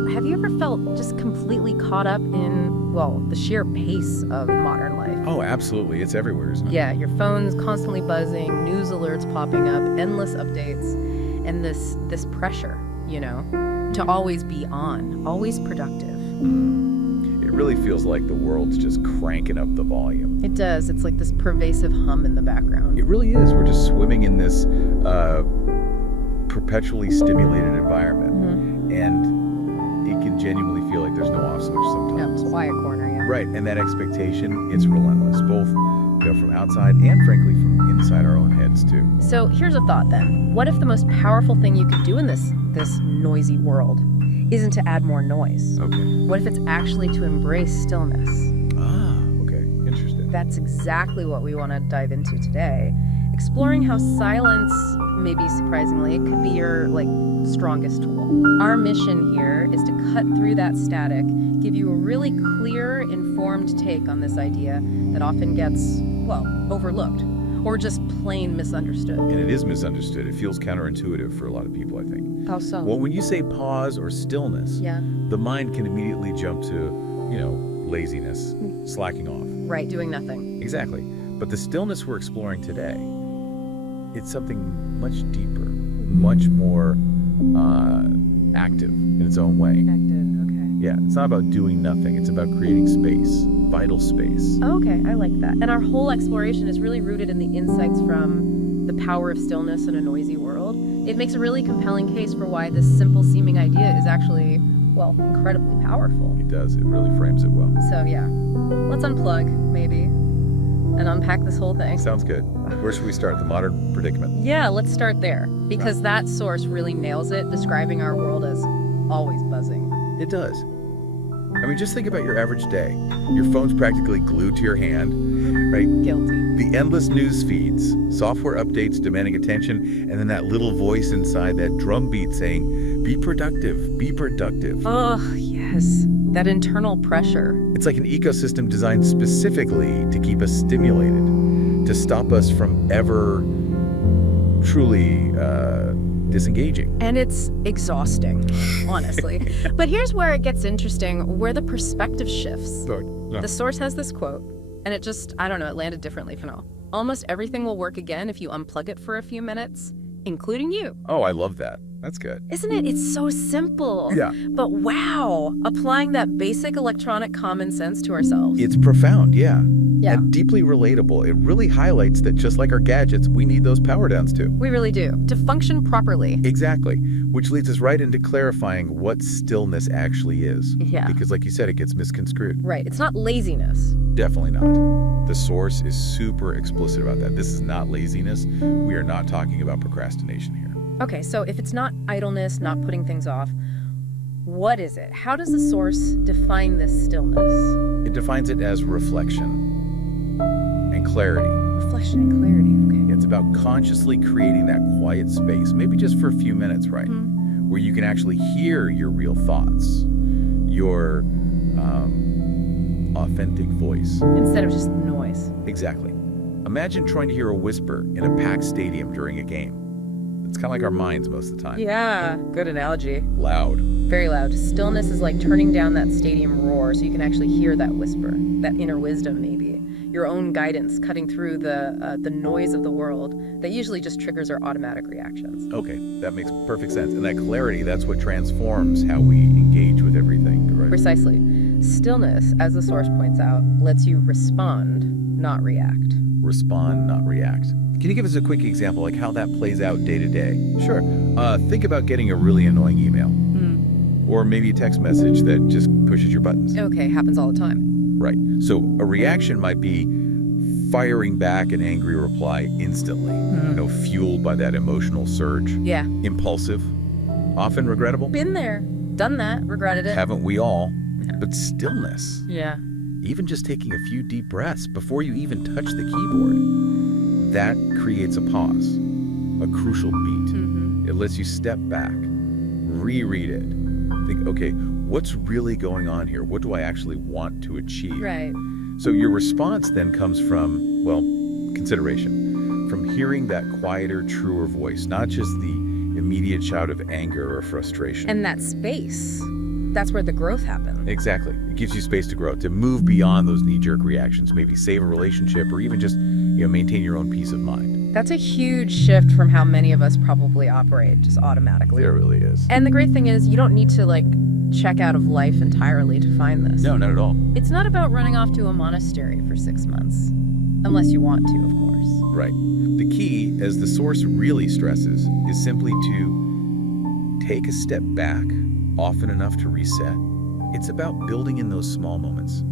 Have you ever felt just completely caught up in, well, the sheer pace of modern life? Oh, absolutely. It's everywhere, isn't it? Yeah, your phone's constantly buzzing, news alerts popping up, endless updates, and this pressure, to always be on, always productive. It really feels like the world's just cranking up the volume. It does. It's like this pervasive hum in the background. It really is. We're just swimming in this perpetually stimulated environment. And it can genuinely feel like there's no off switch sometimes. Yeah, quiet corner, yeah. Right, and that expectation, it's relentless, both from outside and, frankly, from inside our own heads, too. So here's a thought, then. What if the most powerful thing you could do in this noisy world isn't to add more noise? Okay. What if it's actually to embrace stillness? Ah, okay. Interesting. That's exactly what we want to dive into today. Exploring how silence, maybe surprisingly, it could be your, strongest tool. Our mission here is to cut through that static, give you a really clear, informed take on this idea that often gets, overlooked or just plain misunderstood. And it is misunderstood. It feels counterintuitive for a lot of people, I think. How so? Well, when you say pause or stillness, the mind can immediately jump to, laziness, slacking off. Right, doing nothing. Exactly. But the stillness we're exploring today, it's something much deeper, much more active in its own way. Active, okay. Yeah, it's not about doing nothing. It's about creating space, vital space. Okay, I like that. And our whole exploration is really rooted in the insights from the power of stillness in a noisy world. It makes a really compelling case for why this simple-seeming idea is actually, incredibly powerful. It does. It really frames it well. So, yeah, let's unplug, maybe, and unpack this whole thing. Sounds good. Where should we start? The modern predicament? Yeah, let's start there, because that source really nails it, describing our world as always buzzing. It does. I mean, just think about your average day. Your phone's practically glued to your hand, right? Guilty. The endless news feeds, software updates demanding attention, and then that little voice inside, that drum beat saying, be productive, be productive. Oh, yes. That internal pressure. It's like an ecosystem designed specifically to keep us stimulated, to stop us from ever truly disengaging. And it's exhausting, honestly. But here's where it gets interesting, where the perspective shifts. The source has this quote, and it just, it landed differently for now. Almost everything will work again if you unplug it for a few minutes, including you. Oh, I love that. That's good. Isn't it? It's so simple. Yeah. But wow, applying that basic electronic common sense to ourselves. It's profound, yeah. Yeah. And deeply relatable. It really highlights that just like our gadgets, we need those power downs too. We really do, to function properly. Exactly. Which leads us right into clarifying what stillness actually is. Yeah. Because like you said, it gets misconstrued. Right. It's not laziness. Definitely not. The source is super explicit about that. This is not laziness. We are not talking about procrastination here. Okay, so if it's not idleness, not putting things off, what is it? How does the source define this stillness? It defines it as reflection and clarity. Reflection and clarity, okay. It's about consciously creating that quiet space, maybe just for a few minutes, right? Mm-hmm. Where you can actually hear your real thoughts, your authentic voice. Instead of just noise. Exactly. Imagine trying to hear a whisper in a packed stadium during a game. It's kind of like our minds most of the time. Yeah, good analogy. Loud. Very loud. Stillness is like turning down that stadium roar so you can actually hear that whisper, that inner wisdom maybe, your own guidance cutting through the noise of the world that usually just triggers our automatic reactions. Okay, that makes perfect sense. And that clarity, that's what transforms how we engage with everything, right? Precisely. Stillness, as the source points out, lets you respond, not react. Respond, not react. Can you give us a quick example, like how that plays out day to day? Sure. Think about getting a really annoying email. Or maybe a text message that just pushes your buttons. Okay, happens all the time. Right. So a reaction might be firing back an angry reply instantly, fueled by that emotional surge. Yeah. Impulsive, often regrettable. Been there, done that, regretted it. Haven't we all? But stillness. Yeah. Even just taking a few deep breaths before you even touch the keyboard, that creates a pause, a crucial beat. It lets you step back, reread it, think, okay, what's really going on here? What do I actually want to achieve? Right. So your response then comes from, consideration, from hearing that quieter, truer voice, not just the immediate shout of anger or frustration. And that space. that's where the growth happens. Exactly. It gives you space to grow, to move beyond those knee-jerk reactions, maybe save a relationship or even just, maintain your own peace of mind. That's a huge shift from how many of us probably operate, just automatically. There really is. And the great thing is you don't need to, check out of life entirely to find this. No, not at all. It's not about running off to a monastery for 6 months. Unless you want to, of course. Right. The key, as the source really stresses, is simply to take a step back often enough to reset. It's about building in those small moments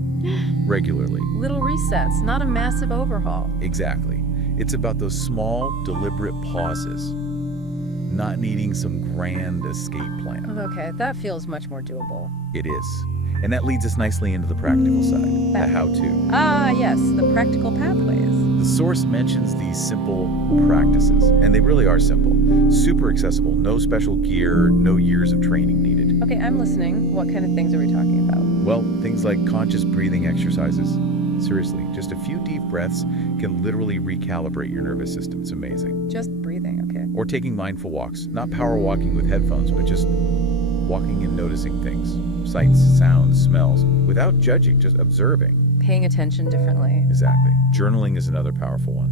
regularly. Little resets, not a massive overhaul. Exactly. It's about those small, deliberate pauses, not needing some grand escape plan. Okay, that feels much more doable. It is. And that leads us nicely into the practical side, the how-to. Ah, yes, the practical pathways. The source mentions these simple practices, and they really are simple. Super accessible, no special gear, no years of training needed. Okay, I'm listening. What kind of things are we talking about? Well, things like conscious breathing exercises. Seriously, just a few deep breaths can literally recalibrate your nervous system. It's amazing. Just breathing, okay. Or taking mindful walks, not power walking with headphones, but just walking and noticing things, sights, sounds, smells, without judging, just observing. Paying attention differently. Exactly. Journaling is another powerful one.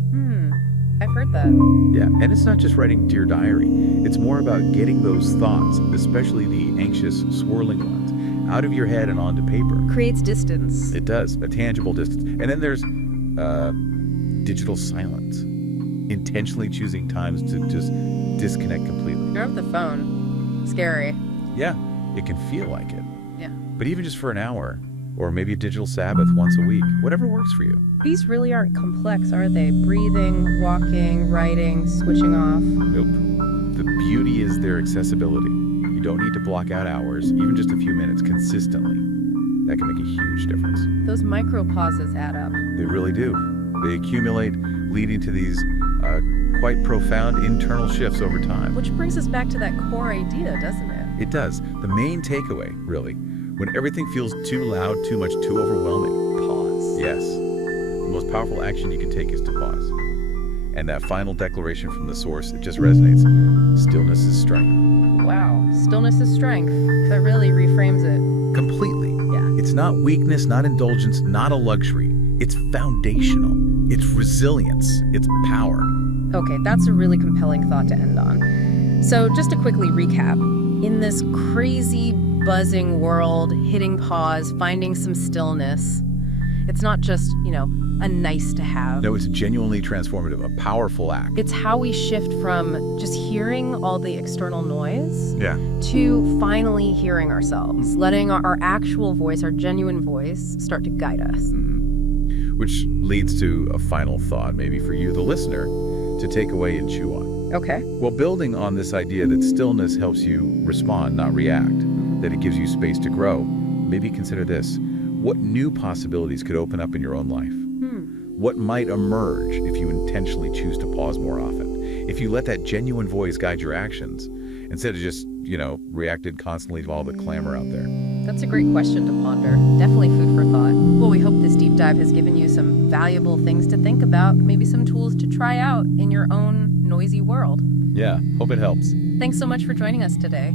I've heard that. Yeah, and it's not just writing Dear Diary. It's more about getting those thoughts, especially the anxious, swirling ones, out of your head and onto paper. Creates distance. It does, a tangible distance. And then there's digital silence. Intentionally choosing times to just disconnect completely. You're off the phone. Scary. Yeah, it can feel like it. Yeah. But even just for an hour, or maybe a digital Sabbath once a week, whatever works for you. These really aren't complex, are they? Breathing, walking, writing, switching off. Nope. The beauty is their accessibility. You don't need to block out hours, even just a few minutes consistently. That can make a huge difference. Those micro pauses add up. They really do. They accumulate, leading to these quite profound internal shifts over time. Which brings us back to that core idea, doesn't it? It does. The main takeaway, really, when everything feels too loud, too much, too overwhelming. Pause. Yes. The most powerful action you can take is to pause. And that final declaration from the source, it just resonates. Stillness is strength. Wow. Stillness is strength. That really reframes it. Completely. Yeah. It's not weakness, not indulgence, not a luxury. It's foundational. It's resilience. It's power. Okay, that's a really compelling thought to end on. So just to quickly recap, in this crazy, buzzing world, hitting pause, finding some stillness, it's not just, a nice to have. No, it's genuinely transformative, a powerful act. It's how we shift from just hearing all the external noise to finally hearing ourselves, letting our actual voice, our genuine voice, start to guide us. Which leads to a final thought, maybe for you, the listener, to take away and chew on. Okay. Well, building on this idea that stillness helps you respond, not react, that it gives you space to grow, maybe consider this. What new possibilities could open up in your own life? What might emerge if you intentionally choose to pause more often? If you let that genuine voice guide your actions, instead of just, reacted constantly to all the clamor out there? That's a great question to ponder. Definitely food for thought. Well, we hope this deep dive has given you some valuable things to think about, maybe some tools to try out in your own noisy world. Yeah, hope it helps. Thanks so much for joining us today.